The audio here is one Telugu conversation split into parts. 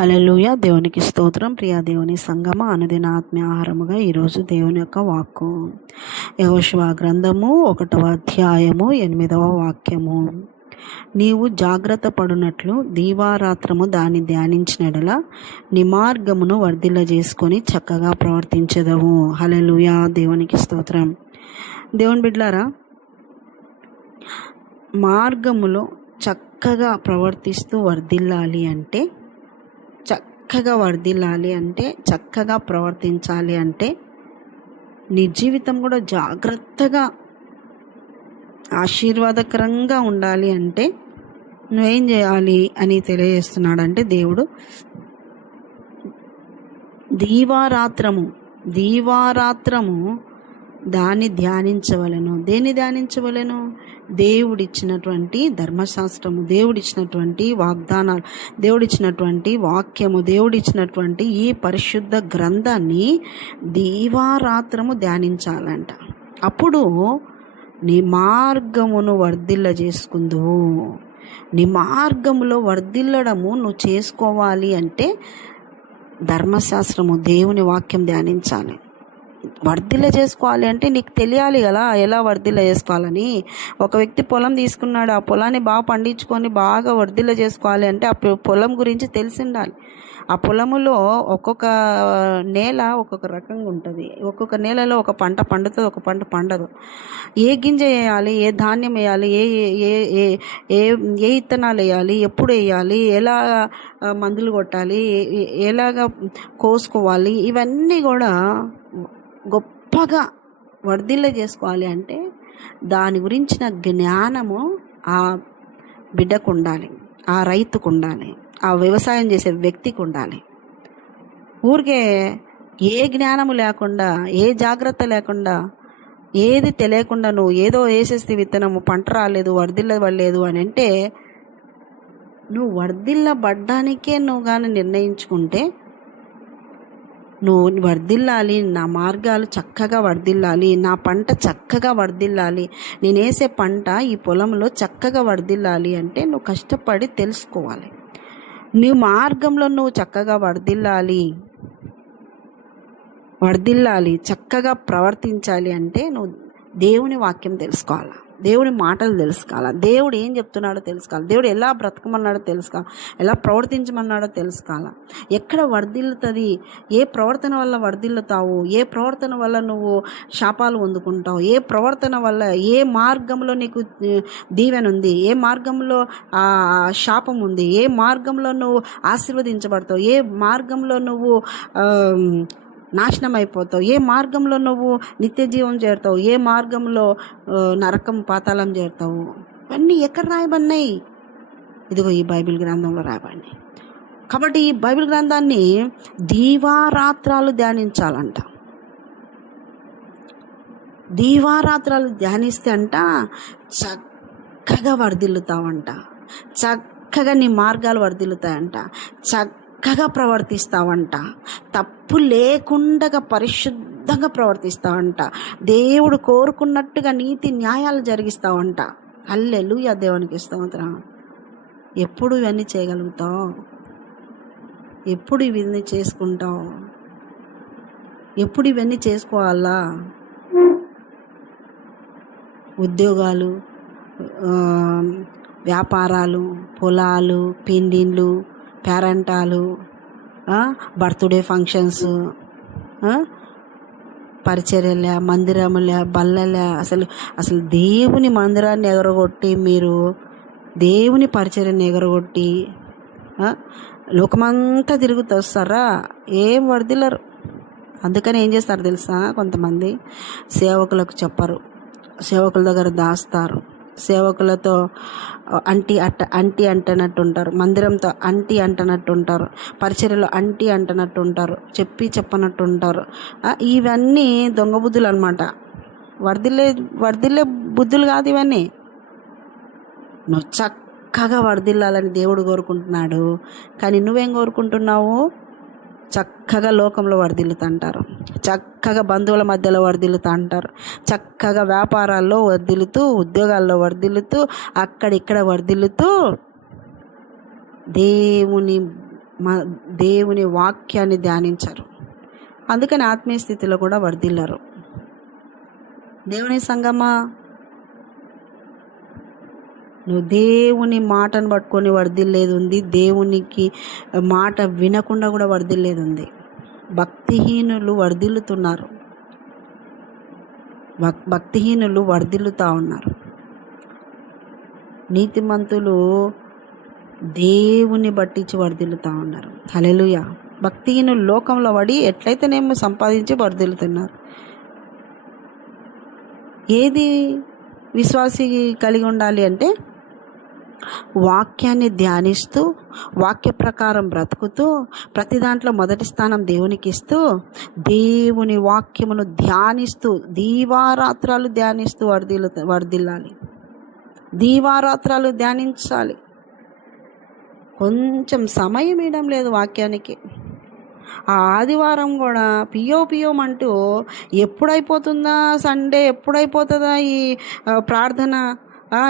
హల్లెలూయా. దేవునికి స్తోత్రం. ప్రియా దేవుని సంగమ అనుదిన ఆత్మీయ ఆహారముగా ఈరోజు దేవుని యొక్క వాక్కు యెహోషువ గ్రంథము 1వ అధ్యాయము 8వ వాక్యము. నీవు జాగ్రత్త పడునట్లు దీవారాత్రము దాన్ని ధ్యానించినడలా నీ మార్గమును వర్ధిల్లజేసుకొని చక్కగా ప్రవర్తించదవు. హల్లెలూయా. దేవునికి స్తోత్రం. దేవుని బిడ్డలారా, మార్గములో చక్కగా ప్రవర్తిస్తూ వర్ధిల్లాలి అంటే, చక్కగా ప్రవర్తించాలి అంటే నీ జీవితం కూడా జాగ్రత్తగా ఆశీర్వాదకరంగా ఉండాలి అంటే నువ్వేం చేయాలి అని తెలియజేస్తున్నాడంటే దేవుడు, దీవారాత్రము దాన్ని ధ్యానించవలెను. దేన్ని ధ్యానించవలెను? దేవుడిచ్చినటువంటి ధర్మశాస్త్రము, దేవుడిచ్చినటువంటి వాగ్దానాలు, దేవుడిచ్చినటువంటి వాక్యము, దేవుడిచ్చినటువంటి ఈ పరిశుద్ధ గ్రంథాన్ని దీవారాత్రము ధ్యానించాలంట. అప్పుడు నీ మార్గమును వర్ధిల్లజేసుకుందువు. నీ మార్గములో వర్ధిల్లడము నువ్వు చేసుకోవాలి అంటే ధర్మశాస్త్రము, దేవుని వాక్యం ధ్యానించాలి. వర్ధిల్ల చేసుకోవాలి అంటే నీకు తెలియాలి కదా ఎలా వర్ధిల్ల చేసుకోవాలని. ఒక వ్యక్తి పొలం తీసుకున్నాడు, ఆ పొలాన్ని బాగా పండించుకొని బాగా వర్ధిల్ల చేసుకోవాలి అంటే ఆ పొలం గురించి తెలిసి ఉండాలి. ఆ పొలములో ఒక్కొక్క నేల ఒక్కొక్క రకంగా ఉంటుంది. ఒక్కొక్క నేలలో ఒక పంట పండుతుంది, ఒక పంట పండదు. ఏ గింజ వేయాలి, ఏ ధాన్యం వేయాలి, ఏ ఏ ఏ ఏ ఏ ఇత్తనాలు వేయాలి, ఎప్పుడు వేయాలి, ఎలా మందులు కొట్టాలి, ఎలాగా కోసుకోవాలి, ఇవన్నీ కూడా గొప్పగా వర్ధిల్ల చేసుకోవాలి అంటే దాని గురించిన జ్ఞానము ఆ బిడ్డకు ఉండాలి, ఆ రైతుకు ఉండాలి, ఆ వ్యవసాయం చేసే వ్యక్తికి ఉండాలి. ఊరికే ఏ జ్ఞానము లేకుండా, ఏ జాగ్రత్త లేకుండా, ఏది తెలియకుండా నువ్వు ఏదో వేసేస్తే విత్తనము పంట రాలేదు, వర్ధిల్లబడలేదు అని అంటే, నువ్వు వర్ధిల్లబడ్డానికే నువ్వు కానీ నిర్ణయించుకుంటే, నువ్వు వర్ధిల్లాలి, నా మార్గాలు చక్కగా వర్ధిల్లాలి, నా పంట చక్కగా వర్ధిల్లాలి, నేను వేసే పంట ఈ పొలంలో చక్కగా వర్ధిల్లాలి అంటే నువ్వు కష్టపడి తెలుసుకోవాలి. నీ మార్గంలో నువ్వు చక్కగా వర్ధిల్లాలి, చక్కగా ప్రవర్తించాలి అంటే నువ్వు దేవుని వాక్యం తెలుసుకోవాలి, దేవుని మాటలు తెలుసుకోవాలి, దేవుడు ఏం చెప్తున్నాడో తెలుసుకోవాలి, దేవుడు ఎలా బ్రతకమన్నాడో తెలుసుకోవాలి, ఎలా ప్రవర్తించమన్నాడో తెలుసుకోవాలి. ఎక్కడ వర్ధిల్లుతుంది, ఏ ప్రవర్తన వల్ల వర్ధిల్లుతావు, ఏ ప్రవర్తన వల్ల నువ్వు శాపాలు పొందుకుంటావు, ఏ ప్రవర్తన వల్ల, ఏ మార్గంలో నీకు దీవెన ఉంది, ఏ మార్గంలో శాపం ఉంది, ఏ మార్గంలో నువ్వు ఆశీర్వదించబడతావు, ఏ మార్గంలో నువ్వు నాశనం అయిపోతావు, ఏ మార్గంలో నువ్వు నిత్య జీవం చేరుతావు, ఏ మార్గంలో నరకం పాతాళం చేరుతావు, ఇవన్నీ ఎక్కడ రాయబడినాయి? ఇదిగో ఈ బైబిల్ గ్రంథంలో రాయబడినాయి. కాబట్టి ఈ బైబిల్ గ్రంథాన్ని దీవారాత్రాలు ధ్యానించాలంట. దీవారాత్రాలు ధ్యానిస్తే అంట చక్కగా వర్ధిల్లుతావంట, చక్కగా నీ మార్గాలు వర్ధిల్లుతాయంట, చక్కగా ప్రవర్తిస్తావంట, తప్పు లేకుండా పరిశుద్ధంగా ప్రవర్తిస్తావంట, దేవుడు కోరుకున్నట్టుగా నీతి న్యాయాలు జరిగిస్తావంట. హల్లెలూయా. దేవునికి స్తోత్రం. ఎప్పుడు ఇవన్నీ చేయగలుగుతావు? ఎప్పుడు ఇవన్నీ చేసుకుంటావు? ఎప్పుడు ఇవన్నీ చేసుకోవాలా? ఉద్యోగాలు, వ్యాపారాలు, పొలాలు, పిండిళ్ళు, పేరెంటాలు, బర్త్డే ఫంక్షన్స్, పరిచర్యలే, మందిరములే, బల్లలే, అసలు దేవుని మందిరాన్ని ఎగరగొట్టి, మీరు దేవుని పరిచర్యని ఎగరగొట్టి లోకమంతా తిరుగుతూ వస్తారా? ఏం వర్ధిల్లరు. అందుకని ఏం చేస్తారు తెలుసా? కొంతమంది సేవకులకు చెప్పరు, సేవకుల దగ్గర దాస్తారు, సేవకులతో అంటి అంటనట్టు ఉంటారు, మందిరంతో అంటనట్టు ఉంటారు, పరిచర్యలో అంటనట్టు ఉంటారు, చెప్పనట్టు ఉంటారు. ఇవన్నీ దొంగ బుద్ధులు అనమాట. వర్ధిల్లే బుద్ధులు కాదు ఇవన్నీ. నువ్వు చక్కగా వర్ధిల్లాలని దేవుడు కోరుకుంటున్నాడు, కానీ నువ్వేం కోరుకుంటున్నావు? చక్కగా లోకంలో వర్ధిల్లుతా అంటారు, చక్కగా బంధువుల మధ్యలో వర్ధిల్లుతా అంటారు, చక్కగా వ్యాపారాల్లో వర్ధిల్లుతూ, ఉద్యోగాల్లో వర్ధిల్లుతూ, అక్కడిక్కడ వర్ధిల్లుతూ దేవుని దేవుని వాక్యాన్ని ధ్యానించరు. అందుకని ఆత్మీయ స్థితిలో కూడా వర్ధిల్లరు. దేవుని సంగమా, నువ్వు దేవుని మాటను పట్టుకొని వర్ధిల్లేది ఉంది, దేవునికి మాట వినకుండా కూడా వర్ధిల్లేది ఉంది. భక్తిహీనులు వర్ధిల్లుతున్నారు, భక్తిహీనులు వర్ధిల్లుతూ ఉన్నారు. నీతిమంతులు దేవుని బట్టించి వర్ధిల్లుతూ ఉన్నారు. హల్లెలూయా. భక్తిహీనులు లోకంలో పడి ఎట్లయితేనేమో సంపాదించి వర్ధిల్లుతున్నారు. ఏది విశ్వాసి కలిగి ఉండాలి అంటే వాక్యాన్ని ధ్యానిస్తూ, వాక్య ప్రకారం బ్రతుకుతూ, ప్రతి దాంట్లో మొదటి స్థానం దేవునికి ఇస్తూ, దేవుని వాక్యమును ధ్యానిస్తూ, దీవారాత్రాలు ధ్యానిస్తూ వర్ధిల్లాలి. దీవారాత్రాలు ధ్యానించాలి. కొంచెం సమయం ఇవ్వడం లేదు వాక్యానికి. ఆ ఆదివారం కూడా పియోమంటూ ఎప్పుడైపోతుందా సండే, ఎప్పుడైపోతుందా ఈ ప్రార్థన,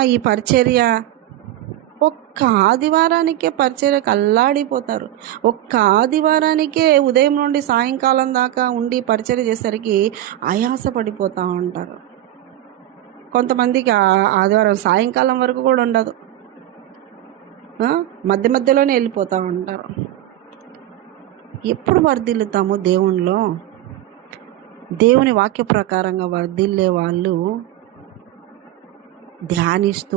ఈ పరిచర్య. ఒక్క ఆదివారానికే పరిచర్యకు అల్లాడిపోతారు. ఒక్క ఆదివారానికే ఉదయం నుండి సాయంకాలం దాకా ఉండి పరిచర్య చేసేసరికి ఆయాస పడిపోతూ ఉంటారు. కొంతమందికి ఆదివారం సాయంకాలం వరకు కూడా ఉండదు, మధ్య మధ్యలోనే వెళ్ళిపోతూ ఉంటారు. ఎప్పుడు వర్ధిల్లుతాము దేవునిలో? దేవుని వాక్య ప్రకారంగా వర్ధిల్లే వాళ్ళు ధ్యానిస్తూ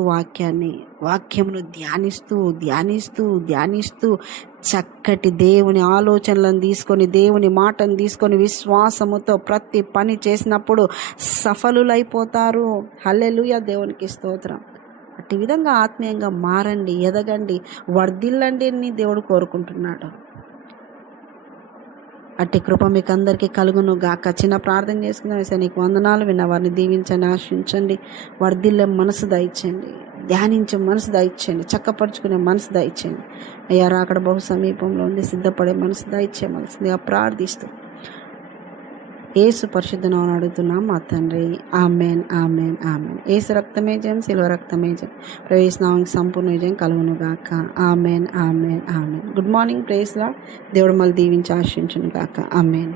వాక్యమును ధ్యానిస్తూ చక్కటి దేవుని ఆలోచనలను తీసుకొని, దేవుని మాటను తీసుకొని విశ్వాసముతో ప్రతి పని చేసినప్పుడు సఫలులైపోతారు. హల్లెలూయా, దేవునికి స్తోత్రం. అట్టి విధంగా ఆత్మీయంగా మారండి, ఎదగండి, వర్ధిల్లండి అని దేవుడు కోరుకుంటున్నాడు. అట్టి కృప మీకు అందరికీ కలుగును గాక. చిన్న ప్రార్థన చేసుకుందాం. వేసే నీకు వందనాలు. విన్న వారిని దీవించండి, ఆశించండి, వర్ధిల్లే మనసు దయచేయండి, ధ్యానించే మనసు దయచేయండి, చక్కపరుచుకునే మనసు దయచేయండి. అయ్యా, అక్కడ బహు సమీపంలో ఉంది, సిద్ధపడే మనసు దయచేయవలసిందిగా ప్రార్థిస్తూ యేసు పరిశుద్ధ నామమున అడుగుతున్నాం మా తండ్రి. Amen, amen, amen. యేసు రక్తమే జయం, శిలువ రక్తమే జయం, ప్రవేశనామానికి సంపూర్ణ విజయం కలుగును గాక. Amen, amen, amen. Good morning, praise Lord. దేవుడు మళ్ళీ దీవించి ఆశీర్వదించును గాక. ఆమెన్.